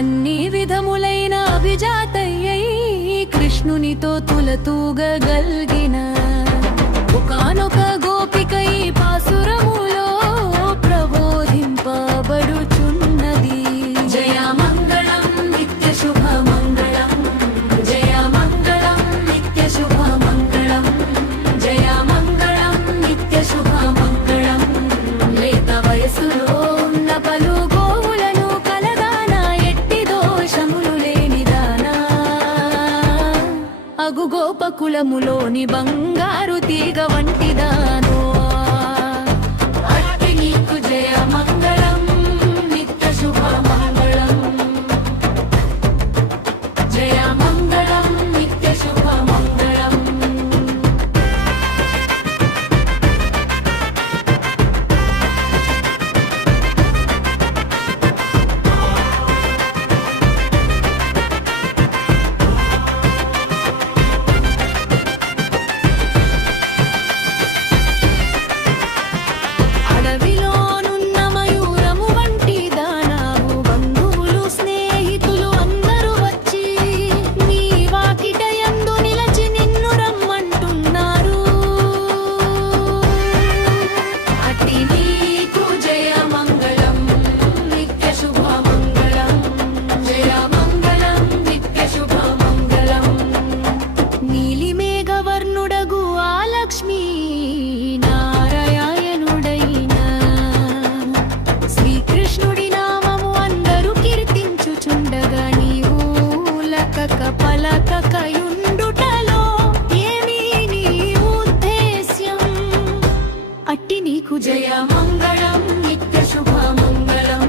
అన్ని విధములైన అభిజాతయ్యై కృష్ణునితో తులతూగగల్గిన ఒకానొక గోపికై పాసురములో ప్రబోధింపబడుచున్నది. జయ మంగళం నిత్య శుభ మంగళం, జయ మంగళం నిత్య శుభ మంగళం, జయ మంగళం నిత్య శుభ మంగళం. లేత వయసులో ఉన్న పలు గోవులను కలగానా ఎట్టి దోషములు లేనిదానా, అగు గోపకులములోని బంగారు తీగ వంటిదానో. అట్టి నీకు జయ మంగళం నిత్య శుభ మంగళం, జయ మంగళం నిత్య శుభ మంగళం. అడవిలోనున్న మయూరము వంటి దానావు, బంధువులు స్నేహితులు అందరూ వచ్చి నీ వాకిట యందు నిలచి నిన్ను రమ్మంటున్నారు. అట్టి నీకు జయ మంగళం నిత్య శుభ మంగళం, జయ మంగళం నిత్య శుభ మంగళం. నీలి మేఘవర్ణుడగు ఆ లక్ష్మీ నారాయణుడైన శ్రీకృష్ణుడి నామము అందరూ కీర్తించుచుండగా నీవు లకక పలకకయుండుటలో ఏమీ నీ ఉద్దేశ్యం. అట్టి నీకు జయ మంగళం నిత్య శుభ మంగళం,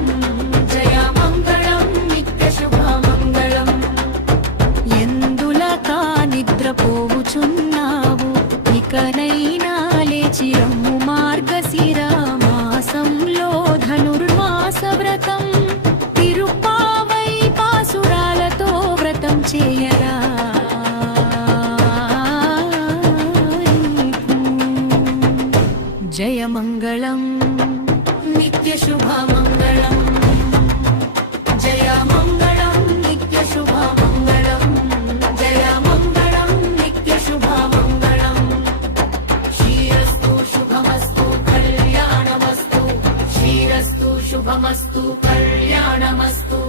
జయ మంగళం నిత్య శుభ మంగళం. ఎందులక నిద్రపోవుచున్నావు, ఇకనైనా లేచి రమ్ము. మార్గశిర మాసంలో ధనుర్మాస వ్రతం తిరుపావై పాసురాలతో వ్రతం చేయరా. జయ మంగళం నిత్య శుభ మంగళం, జయ మంగళం నిత్య శుభ మంగళం, జయ మంగళం నిత్య శుభ మంగళం. శ్రీరస్తు శుభమస్తు కళ్యాణమస్తు, శ్రీరస్తు శుభమస్తు కళ్యాణమస్తు.